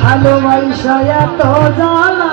ভালোবাসা এত জানা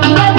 Thank you.